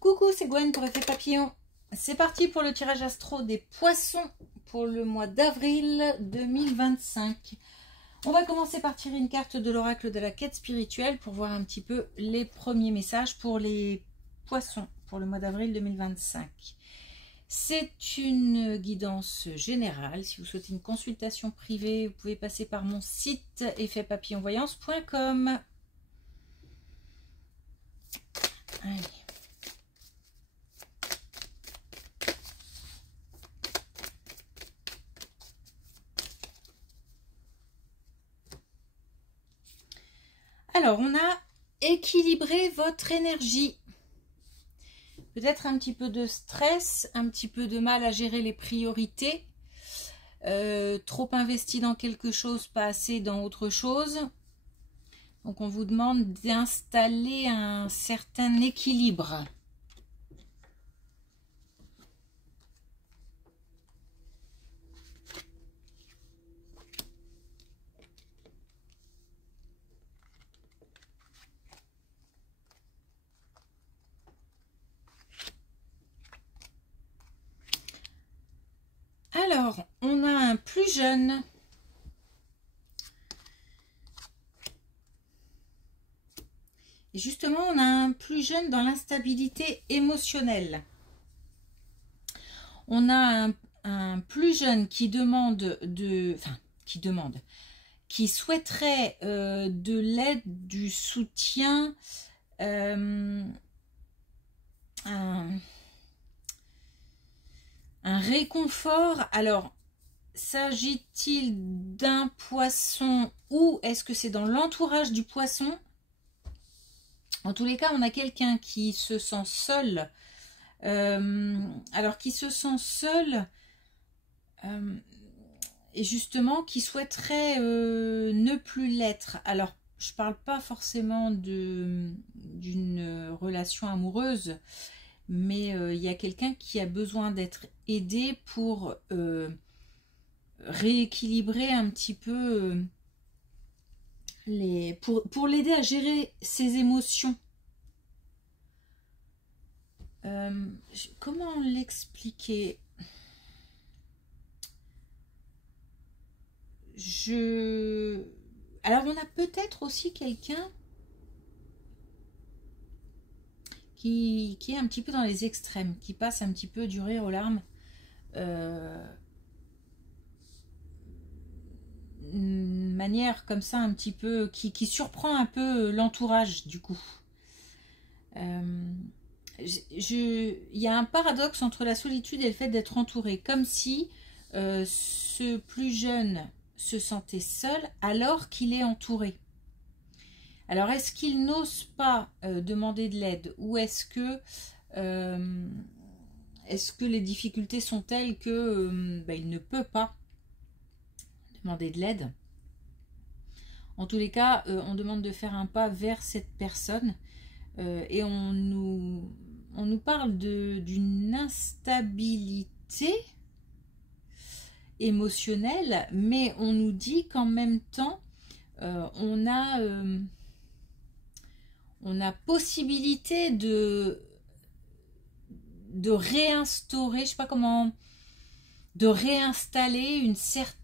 Coucou, c'est Gwen pour Effet Papillon. C'est parti pour le tirage astro des poissons pour le mois d'avril 2025. On va commencer par tirer une carte de l'oracle de la quête spirituelle pour voir un petit peu les premiers messages pour les poissons pour le mois d'avril 2025. C'est une guidance générale. Si vous souhaitez une consultation privée, vous pouvez passer par mon site effetpapillonvoyance.com. Allez. Alors, on a équilibré votre énergie. Peut-être un petit peu de stress, un petit peu de mal à gérer les priorités. Trop investi dans quelque chose, pas assez dans autre chose. Donc, on vous demande d'installer un certain équilibre. Alors, on a un plus jeune. Et justement, on a un plus jeune dans l'instabilité émotionnelle. On a un plus jeune qui demande qui souhaiterait de l'aide, du soutien, un réconfort. Alors, s'agit-il d'un poisson ou est-ce que c'est dans l'entourage du poisson? En tous les cas, on a quelqu'un qui se sent seul. Alors, qui se sent seul et justement qui souhaiterait ne plus l'être. Alors, je ne parle pas forcément d'une relation amoureuse, mais il y a quelqu'un qui a besoin d'être aidé pour rééquilibrer un petit peu pour l'aider à gérer ses émotions. Comment l'expliquer? Alors on a peut-être aussi quelqu'un qui est un petit peu dans les extrêmes, qui passe un petit peu du rire aux larmes. Une manière comme ça un petit peu qui surprend un peu l'entourage du coup. Il y a un paradoxe entre la solitude et le fait d'être entouré, comme si ce plus jeune se sentait seul alors qu'il est entouré. Alors est-ce qu'il n'ose pas demander de l'aide, ou est-ce que les difficultés sont telles que il ne peut pas demander de l'aide? En tous les cas, on demande de faire un pas vers cette personne et on nous parle d'une instabilité émotionnelle, mais on nous dit qu'en même temps, on a possibilité de réinstaurer, je sais pas comment, de réinstaller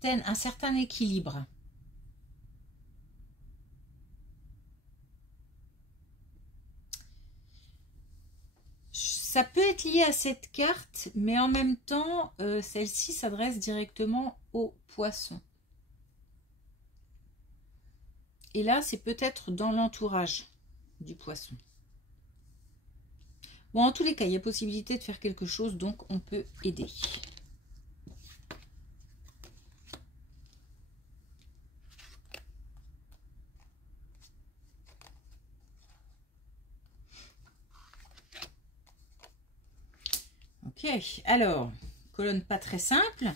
un certain équilibre. Ça peut être lié à cette carte, mais en même temps, celle-ci s'adresse directement aux poissons. Et là, c'est peut-être dans l'entourage du poisson. Bon, en tous les cas, il y a possibilité de faire quelque chose, donc on peut aider. Ok, alors, colonne pas très simple.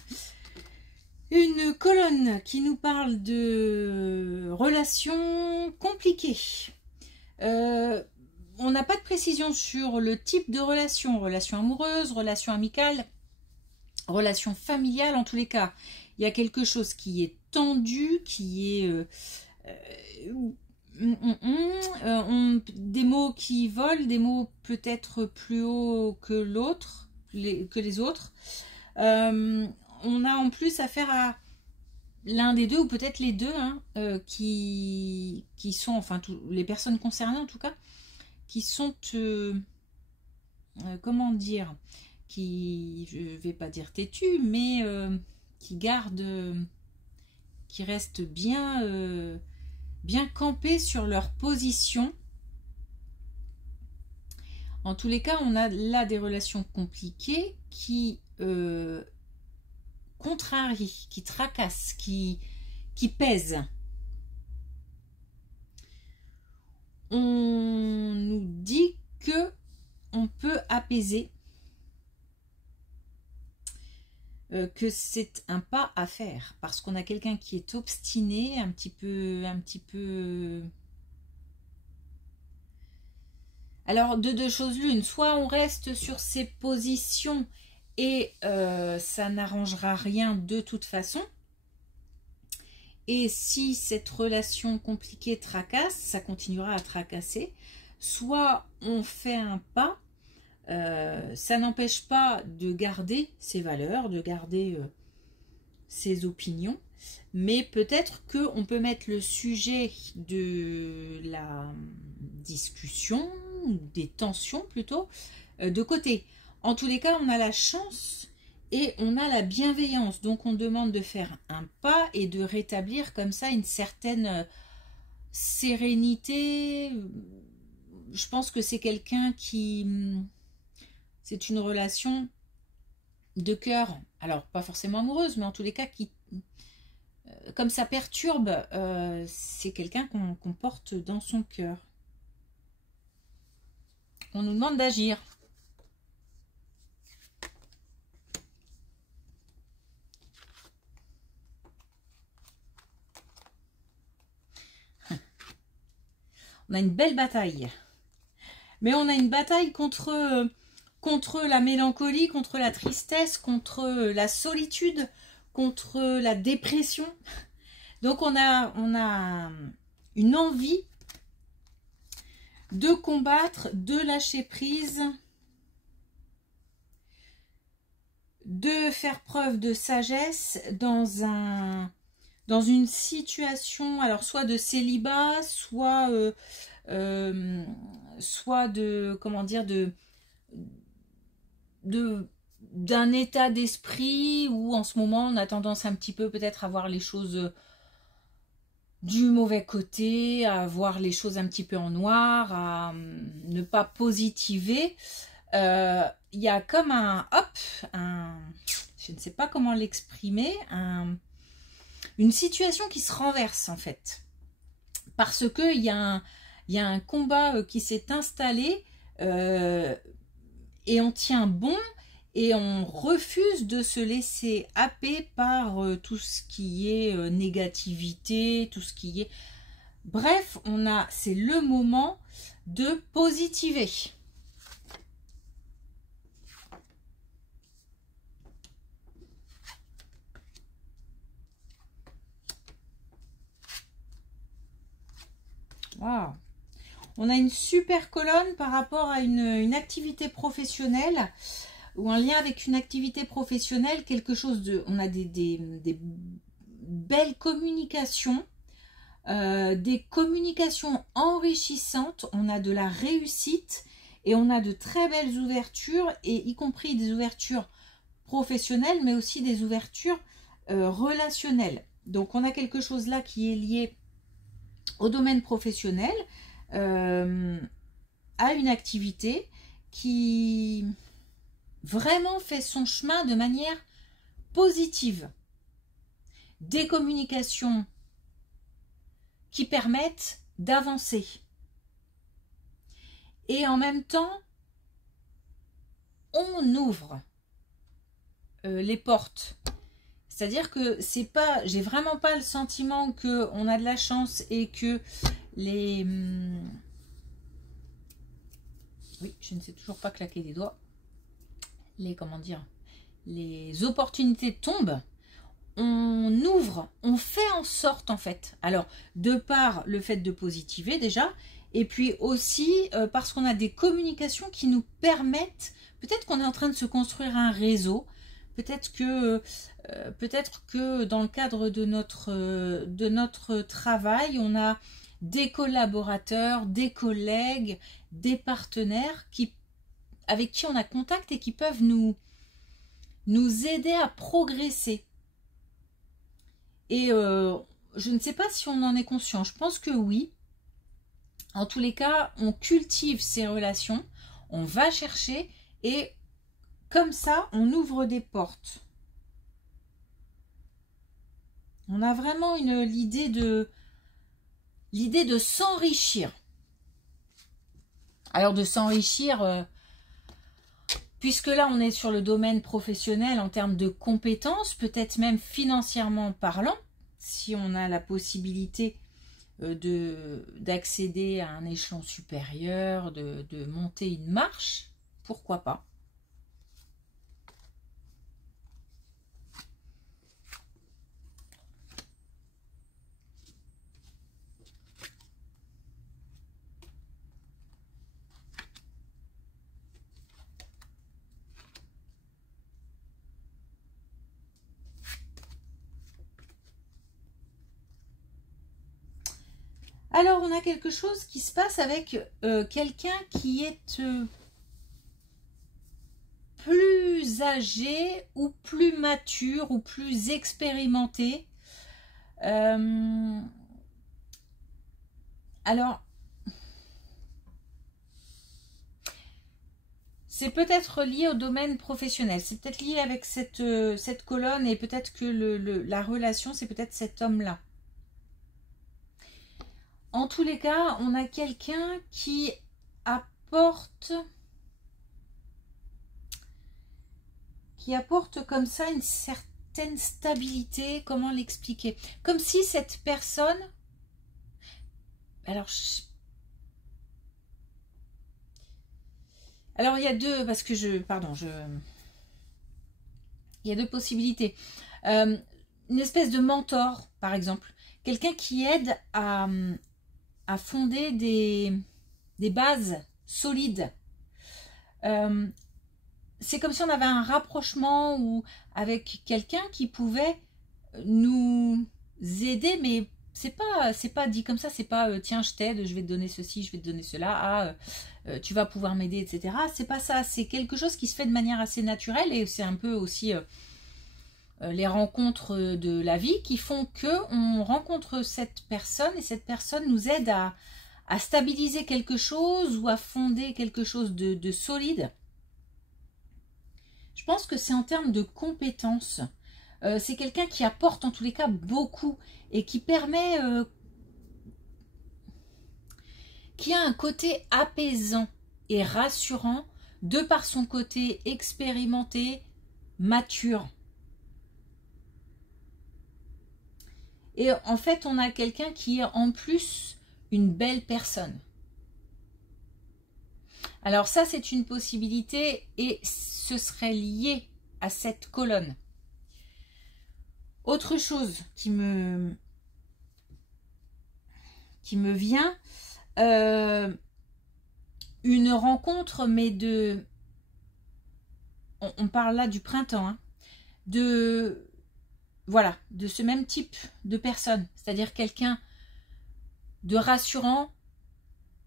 Une colonne qui nous parle de relations compliquées. On n'a pas de précision sur le type de relation amoureuse, relation amicale, relation familiale. En tous les cas, il y a quelque chose qui est tendu, qui est des mots qui volent, des mots peut-être plus haut que l'autre, que les autres. On a en plus affaire à l'un des deux, ou peut-être les deux, hein, qui sont, enfin, les personnes concernées en tout cas, qui sont, comment dire, qui, je vais pas dire têtus, mais qui gardent, qui restent bien, bien campés sur leur position. En tous les cas, on a là des relations compliquées qui contrarient, qui tracassent, qui pèsent. On nous dit que on peut apaiser, que c'est un pas à faire, parce qu'on a quelqu'un qui est obstiné, un petit peu. Alors, de deux choses l'une, soit on reste sur ses positions et ça n'arrangera rien de toute façon. Et si cette relation compliquée tracasse, ça continuera à tracasser. Soit on fait un pas, ça n'empêche pas de garder ses valeurs, de garder ses opinions, mais peut-être qu'on peut mettre le sujet de la discussion, des tensions plutôt, de côté. En tous les cas, on a la chance et on a la bienveillance. Donc on demande de faire un pas et de rétablir comme ça une certaine sérénité. Je pense que c'est quelqu'un qui... C'est une relation de cœur. Alors, pas forcément amoureuse, mais en tous les cas, qui... Comme ça perturbe, c'est quelqu'un qu'on porte dans son cœur. On nous demande d'agir. On a une belle bataille. Mais on a une bataille contre la mélancolie, contre la tristesse, contre la solitude, contre la dépression. Donc on a une envie de combattre, de lâcher prise, de faire preuve de sagesse dans une situation, alors soit de célibat, soit de, comment dire, d'un état d'esprit où en ce moment on a tendance un petit peu peut-être à voir les choses du mauvais côté, à voir les choses un petit peu en noir, à ne pas positiver. Il y a comme je ne sais pas comment l'exprimer, une situation qui se renverse en fait. Parce qu'il y a un combat qui s'est installé et on tient bon et on refuse de se laisser happer par tout ce qui est négativité, tout ce qui est... Bref, c'est le moment de positiver. Waouh! On a une super colonne par rapport à une activité professionnelle ou un lien avec une activité professionnelle, quelque chose de... On a des belles communications, des communications enrichissantes, on a de la réussite et on a de très belles ouvertures, et y compris des ouvertures professionnelles, mais aussi des ouvertures relationnelles. Donc on a quelque chose là qui est lié au domaine professionnel, à une activité qui vraiment fait son chemin de manière positive. Des communications qui permettent d'avancer. Et en même temps, on ouvre les portes. C'est-à-dire que c'est pas, j'ai vraiment pas le sentiment qu'on a de la chance et que les... Oui, je ne sais toujours pas claquer des doigts. Comment dire, les opportunités tombent. on ouvre, on fait en sorte en fait. Alors, de par le fait de positiver déjà, et puis aussi parce qu'on a des communications qui nous permettent, peut-être qu'on est en train de se construire un réseau, peut-être que dans le cadre de notre travail, on a des collaborateurs, des collègues, des partenaires avec qui on a contact et qui peuvent nous aider à progresser. Et je ne sais pas si on en est conscient, je pense que oui. En tous les cas, on cultive ces relations, on va chercher et comme ça, on ouvre des portes. On a vraiment l'idée de s'enrichir. Alors de s'enrichir, puisque là on est sur le domaine professionnel en termes de compétences, peut-être même financièrement parlant, si on a la possibilité d'accéder à un échelon supérieur, de monter une marche, pourquoi pas. Alors, on a quelque chose qui se passe avec quelqu'un qui est plus âgé ou plus mature ou plus expérimenté. Alors, c'est peut-être lié au domaine professionnel. C'est peut-être lié avec cette colonne et peut-être que la relation, c'est peut-être cet homme-là. En tous les cas, on a quelqu'un qui apporte comme ça une certaine stabilité. Comment l'expliquer? Comme si cette personne... Alors, il y a deux... Parce que il y a deux possibilités. Une espèce de mentor, par exemple. Quelqu'un qui aide à fonder des bases solides. C'est comme si on avait un rapprochement ou avec quelqu'un qui pouvait nous aider, mais c'est pas dit comme ça, c'est pas tiens je t'aide, je vais te donner ceci, je vais te donner cela, tu vas pouvoir m'aider, etc. C'est pas ça, c'est quelque chose qui se fait de manière assez naturelle et c'est un peu aussi les rencontres de la vie qui font que on rencontre cette personne et cette personne nous aide à stabiliser quelque chose ou à fonder quelque chose de solide. Je pense que c'est en termes de compétences. C'est quelqu'un qui apporte en tous les cas beaucoup et qui permet, qui a un côté apaisant et rassurant de par son côté expérimenté, mature. Et en fait, on a quelqu'un qui est en plus une belle personne. Alors ça, c'est une possibilité et ce serait lié à cette colonne. Autre chose qui me vient, une rencontre, mais on parle là du printemps, hein, voilà, de ce même type de personne, c'est-à-dire quelqu'un de rassurant,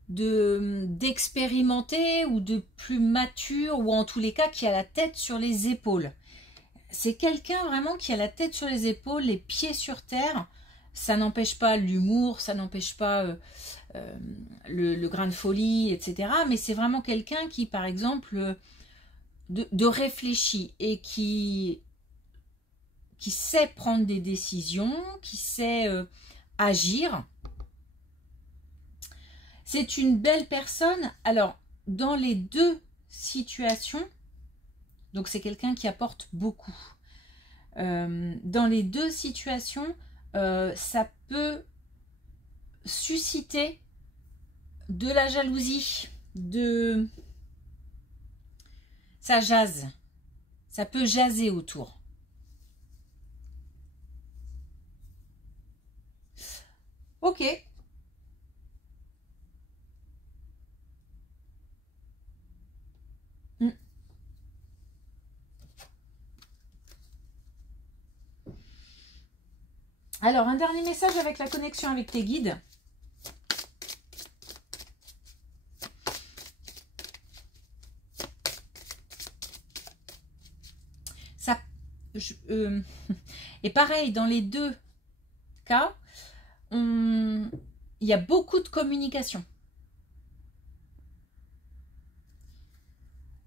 d'expérimenté ou de plus mature, ou en tous les cas qui a la tête sur les épaules. C'est quelqu'un vraiment qui a la tête sur les épaules, les pieds sur terre. Ça n'empêche pas l'humour, ça n'empêche pas le grain de folie, etc. Mais c'est vraiment quelqu'un qui, par exemple, de réfléchi et qui sait prendre des décisions, qui sait agir. C'est une belle personne. Alors, dans les deux situations, donc c'est quelqu'un qui apporte beaucoup. Dans les deux situations, ça peut susciter de la jalousie, ça jase. Ça peut jaser autour. Ok. Hmm. Alors, un dernier message avec la connexion avec tes guides. Ça, et pareil, dans les deux cas, il y a beaucoup de communication.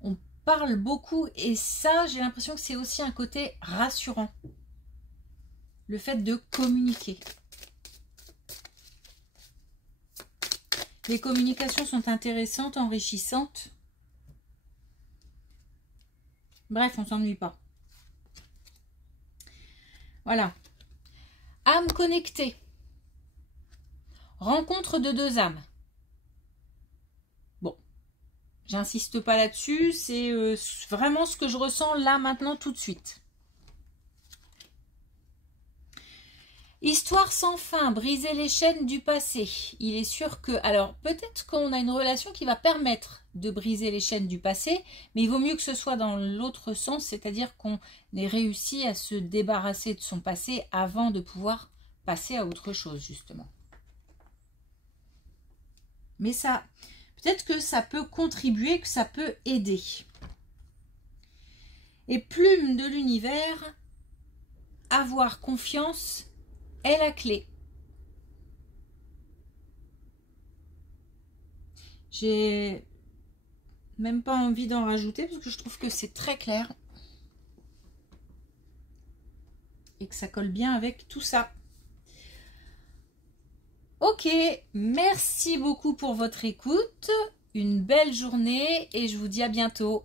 On parle beaucoup et ça, j'ai l'impression que c'est aussi un côté rassurant. Le fait de communiquer. Les communications sont intéressantes, enrichissantes. Bref, on ne s'ennuie pas. Voilà. Âme connectée. Rencontre de deux âmes. Bon, j'insiste pas là-dessus, c'est vraiment ce que je ressens là, maintenant, tout de suite. Histoire sans fin, briser les chaînes du passé. Il est sûr que... Alors, peut-être qu'on a une relation qui va permettre de briser les chaînes du passé, mais il vaut mieux que ce soit dans l'autre sens, c'est-à-dire qu'on ait réussi à se débarrasser de son passé avant de pouvoir passer à autre chose, justement. Mais ça, peut-être que ça peut contribuer, que ça peut aider. Et plume de l'univers, avoir confiance est la clé. J'ai même pas envie d'en rajouter parce que je trouve que c'est très clair. Et que ça colle bien avec tout ça. Ok, merci beaucoup pour votre écoute. Une belle journée et je vous dis à bientôt.